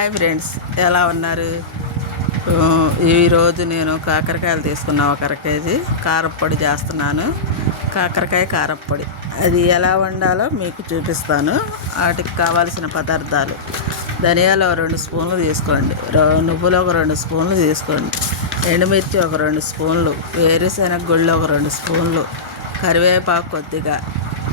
Hi friends ఎలా ఉన్నారు? ఈరోజు నేను కాకరకాయలు తీసుకున్నా ఒక అర కేజీ కారప్పొడి చేస్తున్నాను. కాకరకాయ కారప్పొడి అది ఎలా వండాలో మీకు చూపిస్తాను. వాటికి కావాల్సిన పదార్థాలు. ధనియాలు ఒక రెండు స్పూన్లు తీసుకోండి. నువ్వులు ఒక రెండు స్పూన్లు తీసుకోండి. ఎండుమిర్చి ఒక రెండు స్పూన్లు. వేరుశెనగ గుళ్ళు ఒక రెండు స్పూన్లు. కరివేపాకు కొద్దిగా.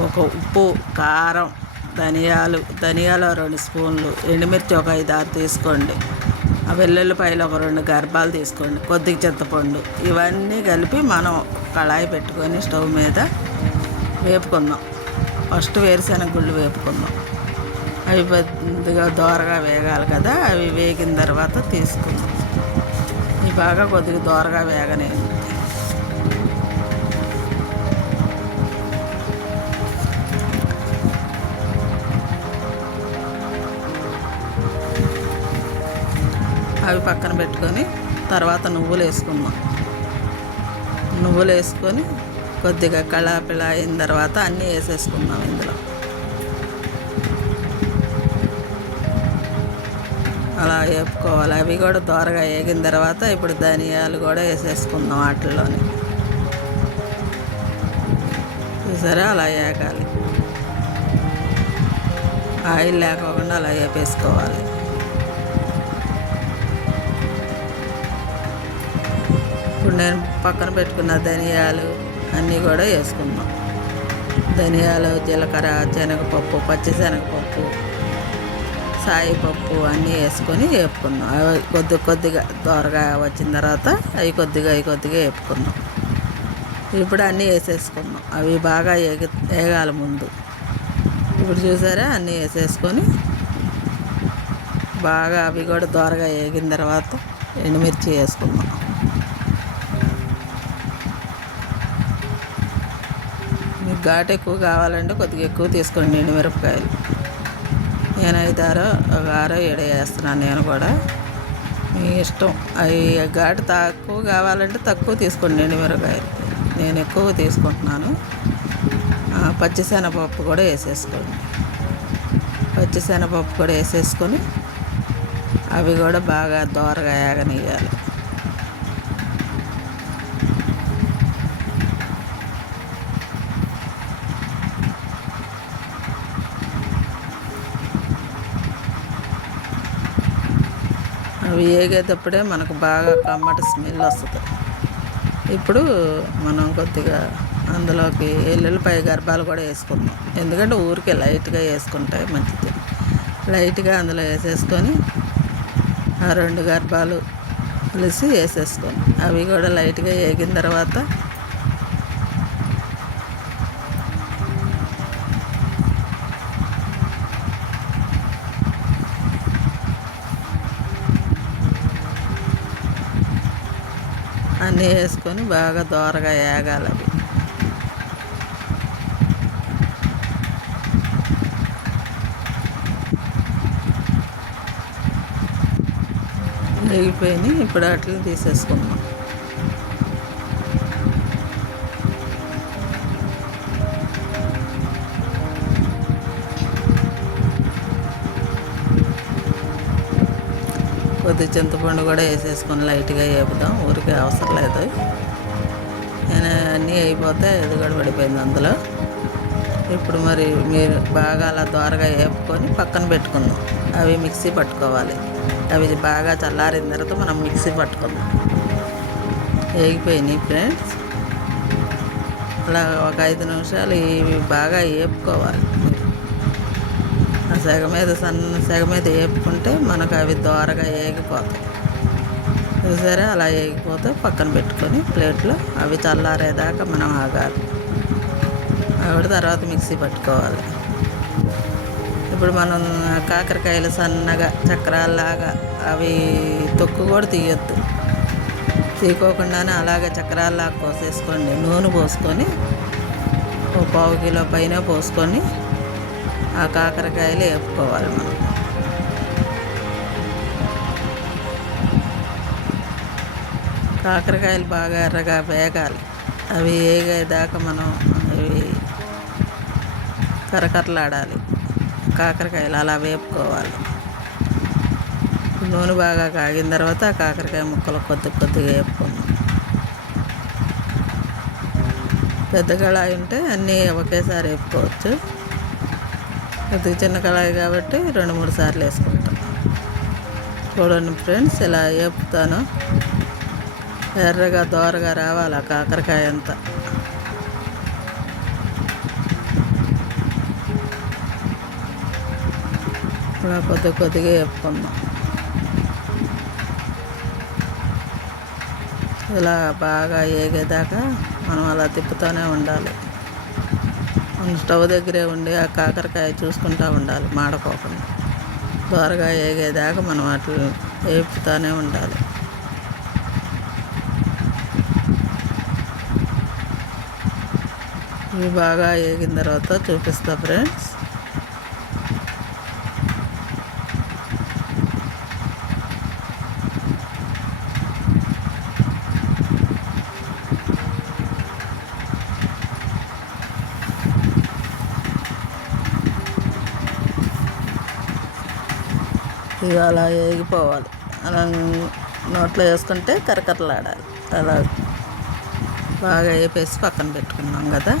ఒక ఉప్పు కారం ధనియాలు ధనియాలు రెండు స్పూన్లు ఎండుమిర్చి ఒక ఐదు ఆరు తీసుకోండి. ఆ వెల్లుల్లిపాయలు ఒక రెండు గర్భాలు తీసుకోండి కొద్దిగా చింతపండు. ఇవన్నీ కలిపి మనం కళాయి పెట్టుకొని స్టవ్ మీద వేపుకుందాం. ఫస్ట్ వేరుశెనగ గుళ్ళు వేపుకుందాం. అవి కొద్దిగా దోరగా వేగాలి కదా అవి వేగిన తర్వాత తీసుకుందాం. ఇవి బాగా కొద్దిగా దోరగా వేగనేయండి. అవి పక్కన పెట్టుకొని తర్వాత నువ్వులు వేసుకుందాం. నువ్వులు వేసుకొని కొద్దిగా కళాపిళ అయిన తర్వాత అన్నీ వేసేసుకుందాం ఇందులో. అలా వేపుకోవాలి. అవి కూడా దోరగా వేగిన తర్వాత ఇప్పుడు ధనియాలు కూడా వేసేసుకుందాం వాటిల్లోని. చూసారా? అలా వేగాలి. ఆయిల్ లేకోకుండా అలా వేపేసుకోవాలి. ఇప్పుడు నేను పక్కన పెట్టుకున్న ధనియాలు అన్నీ కూడా వేసుకున్నాం. ధనియాలు జీలకర్ర శనగపప్పు పచ్చిశనగపప్పు సాయిపప్పు అన్నీ వేసుకొని వేపుకున్నాం. అవి కొద్ది కొద్దిగా దోరగా వచ్చిన తర్వాత అవి కొద్దిగా అవి కొద్దిగా వేపుకున్నాం. ఇప్పుడు అన్నీ వేసేసుకున్నాం. అవి బాగా వేగి వేగాలి ముందు. ఇప్పుడు చూసారా? అన్నీ వేసేసుకొని బాగా అవి కూడా దోరగా వేగిన తర్వాత ఎండుమిర్చి వేసుకున్నాం. ఘాటు ఎక్కువ కావాలంటే కొద్దిగా ఎక్కువ తీసుకోండి ఎండుమిరపకాయలు నేను ఐదు ఆరో ఒక ఆరో ఏడో వేస్తున్నాను నేను కూడా. మీ ఇష్టం. అవి ఘాటు తక్కువ కావాలంటే తక్కువ తీసుకోండి ఎండుమిరపకాయలు నేను ఎక్కువ తీసుకుంటున్నాను. పచ్చిశనగపప్పు కూడా వేసేసుకోండి పచ్చిశనగపప్పు కూడా వేసేసుకొని అవి కూడా బాగా దోరగా ఏగనియాలి అవి వేగేటప్పుడే మనకు బాగా కమ్మటి స్మెల్ వస్తుంది. ఇప్పుడు మనం కొద్దిగా అందులోకి ఎల్లుల్లిపాయ గర్భాలు కూడా వేసుకుందాం. ఎందుకంటే ఊరికే లైట్గా వేసుకుంటాయి మంచిది. లైట్గా అందులో వేసేసుకొని ఆ రెండు గర్భాలు కలిసి వేసేసుకొని అవి కూడా లైట్గా వేగిన తర్వాత అన్నీ వేసుకొని బాగా దోరగా వేగాలి అవి. వేగిపోయినాయి ఇప్పుడు అట్లా తీసేసుకుందాం. కొద్ది చింతపండు కూడా వేసేసుకొని లైట్గా వేపుదాం ఊరికే అవసరం లేదు. నేను అన్నీ అయిపోతే ఇది కూడా పడిపోయింది అందులో. ఇప్పుడు మరి మీరు బాగా అలా దోరగా వేపుకొని పక్కన పెట్టుకుందాం. అవి మిక్సీ పట్టుకోవాలి. అవి బాగా చల్లారిన తర్వాత మనం మిక్సీ పట్టుకుందాం. వేగిపోయినాయి ఫ్రెండ్స్. అలా ఒక ఐదు నిమిషాలు ఇవి బాగా వేపుకోవాలి. సెగ మీద సన్న సెగ మీద వేపుకుంటే మనకు అవి దోరగా వేగిపోతాయి చూసారా? అలా వేగిపోతే పక్కన పెట్టుకొని ప్లేట్లో అవి చల్లారేదాకా మనం ఆగాలి. ఆవిడ తర్వాత మిక్సీ పట్టుకోవాలి. ఇప్పుడు మనం కాకరకాయలు సన్నగా చక్రాల్లాగా అవి తొక్కు కూడా తీయొద్దు. తీయకోకుండానే అలాగే చక్రాల్లాగా కోసేసుకోండి. నూనె పోసుకొని ఒక పావు కిలో పైన పోసుకొని ఆ కాకరకాయలు వేపుకోవాలి మనం. కాకరకాయలు బాగా ఎర్రగా వేగాలి. అవి వేగేదాకా మనం అవి కరకరలాడాలి. కాకరకాయలు అలా వేపుకోవాలి. నూనె బాగా కాగిన తర్వాత ఆ కాకరకాయ ముక్కలు కొద్ది కొద్దిగా వేపుకుందాం. పెద్ద కళాయి ఉంటే అన్నీ ఒకేసారి వేపుకోవచ్చు. కొద్దిగా చిన్న కళాయి కాబట్టి రెండు మూడు సార్లు వేసుకుంటాం. చూడండి ఫ్రెండ్స్ ఇలా వేపుతాను ఎర్రగా దోరగా రావాలి ఆ కాకరకాయ అంతా. ఇలా కొద్ది కొద్దిగా వేపుకుందాం ఇలా బాగా ఏగేదాకా మనం అలా తిప్పుతూనే ఉండాలి. స్టవ్ దగ్గరే ఉండి ఆ కాకరకాయ చూసుకుంటూ ఉండాలి మాడకోకుండా. త్వరగా ఏగేదాకా మనం అటు వేపుతూనే ఉండాలి. ఇవి బాగా ఏగిన తర్వాత చూపిస్తా ఫ్రెండ్స్. ఇవి అలా వేగిపోవాలి అలా నోట్లో వేసుకుంటే కరకరలాడాలి. అలా బాగా వేపేసి పక్కన పెట్టుకున్నాం కదా.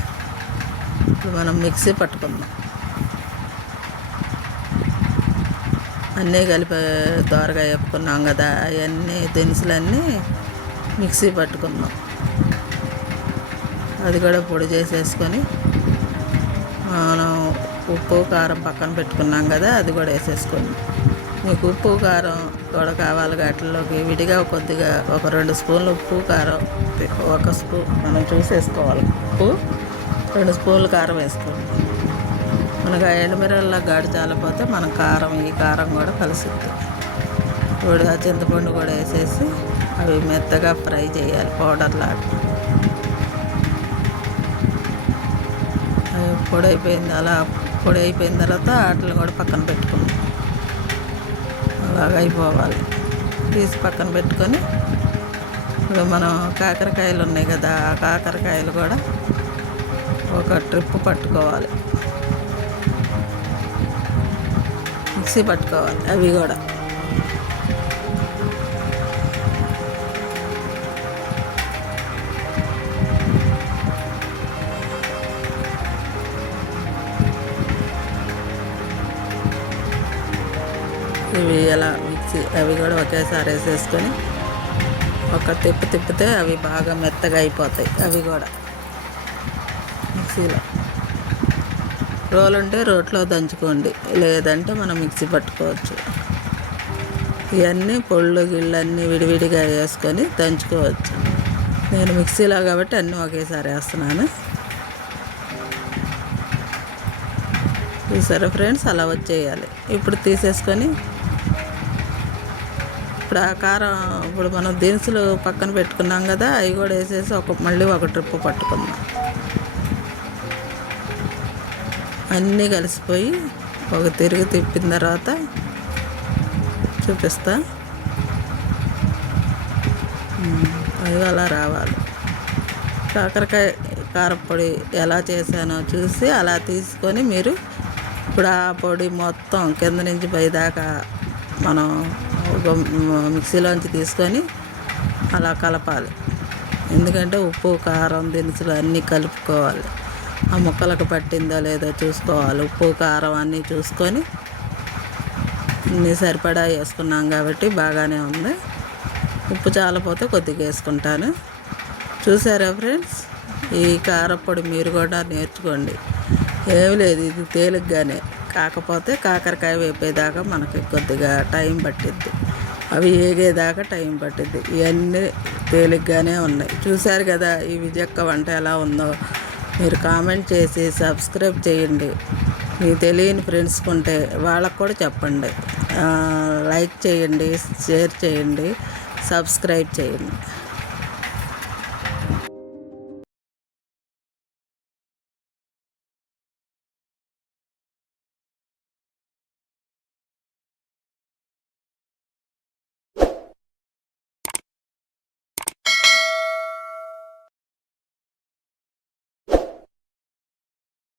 ఇప్పుడు మనం మిక్సీ పట్టుకుందాం. అన్నీ కలిపి దోరగా వేపుకున్నాం కదా. అవన్నీ దినుసులన్నీ మిక్సీ పట్టుకుందాం. అది కూడా పొడి చేసేసుకొని మనం ఉప్పు కారం పక్కన పెట్టుకున్నాం కదా. అది కూడా వేసేసుకున్నాం మీకు ఉప్పు కారం కూడా కావాలి వాటిల్లోకి విడిగా కొద్దిగా ఒక రెండు స్పూన్లు ఉప్పు కారం ఒక స్పూన్ మనం చూసేసుకోవాలి. ఉప్పు రెండు స్పూన్లు కారం వేసుకోండి మనకు ఆ ఎండుమిరల్లో గాడి చాలిపోతే మనం కారం ఈ కారం కూడా కలిసింది ఇప్పుడు ఆ చింతపండు కూడా వేసేసి అవి మెత్తగా ఫ్రై చేయాలి పౌడర్ లాగా. అవి పొడి అయిపోయింది అలా పొడి అయిపోయిన తర్వాత వాటిని కూడా పక్కన పెట్టుకున్నాం బాగా అయిపోవాలి. తీసి పక్కన పెట్టుకొని ఇప్పుడు మనం కాకరకాయలు ఉన్నాయి కదా ఆ కాకరకాయలు కూడా ఒక ట్రిప్ పట్టుకోవాలి. మిక్సీ పట్టుకోవాలి అవి కూడా. ఇవి ఎలా మిక్సీ అవి కూడా ఒకేసారి వేసేసుకొని ఒక తిప్పు తిప్పితే అవి బాగా మెత్తగా అయిపోతాయి అవి కూడా మిక్సీలో. రోలు ఉంటే రోట్లో దంచుకోండి లేదంటే మనం మిక్సీ పట్టుకోవచ్చు. ఇవన్నీ పొళ్ళు గిళ్ళు అన్నీ విడివిడిగా వేసుకొని దంచుకోవచ్చు. నేను మిక్సీలో కాబట్టి అన్నీ ఒకేసారి వేస్తున్నాను. చూసారా ఫ్రెండ్స్ అలా వచ్చేయాలి. ఇప్పుడు తీసేసుకొని ఇప్పుడు ఆ కారం ఇప్పుడు మనం దినుసులు పక్కన పెట్టుకున్నాం కదా అవి కూడా వేసేసి ఒక మళ్ళీ ఒక ట్రిప్ పట్టుకుందాం. అన్నీ కలిసిపోయి ఒక తిరిగి తిప్పిన తర్వాత చూపిస్తా. అవి అలా రావాలి. కాకరకాయ కారపొడి ఎలా చేశానో చూసి అలా తీసుకొని మీరు ఇప్పుడు ఆ పొడి మొత్తం కింద నుంచి పైదాకా మనం ఒక మిక్సీలోంచి తీసుకొని అలా కలపాలి. ఎందుకంటే ఉప్పు కారం దినుసులు అన్నీ కలుపుకోవాలి. ఆ ముక్కలకు పట్టిందో లేదో చూసుకోవాలి. ఉప్పు కారం అన్నీ చూసుకొని అన్నీ సరిపడా వేసుకున్నాం కాబట్టి బాగానే ఉంది. ఉప్పు చాలపోతే కొద్దిగా వేసుకుంటాను. చూసారా ఫ్రెండ్స్? ఈ కారప్పొడి మీరు కూడా నేర్చుకోండి. ఏమి లేదు ఇది తేలిగ్గానే. కాకపోతే కాకరకాయ వేపేదాకా మనకి కొద్దిగా టైం పట్టిద్ది. అవి ఏగేదాకా టైం పట్టింది ఇవన్నీ తేలిగ్గానే ఉన్నాయి. చూశారు కదా ఈ విజయక్క వంట ఎలా ఉందో? మీరు కామెంట్ చేసి సబ్స్క్రైబ్ చేయండి. మీకు తెలియని ఫ్రెండ్స్ ఉంటే వాళ్ళకు కూడా చెప్పండి. లైక్ చేయండి షేర్ చేయండి సబ్స్క్రైబ్ చేయండి.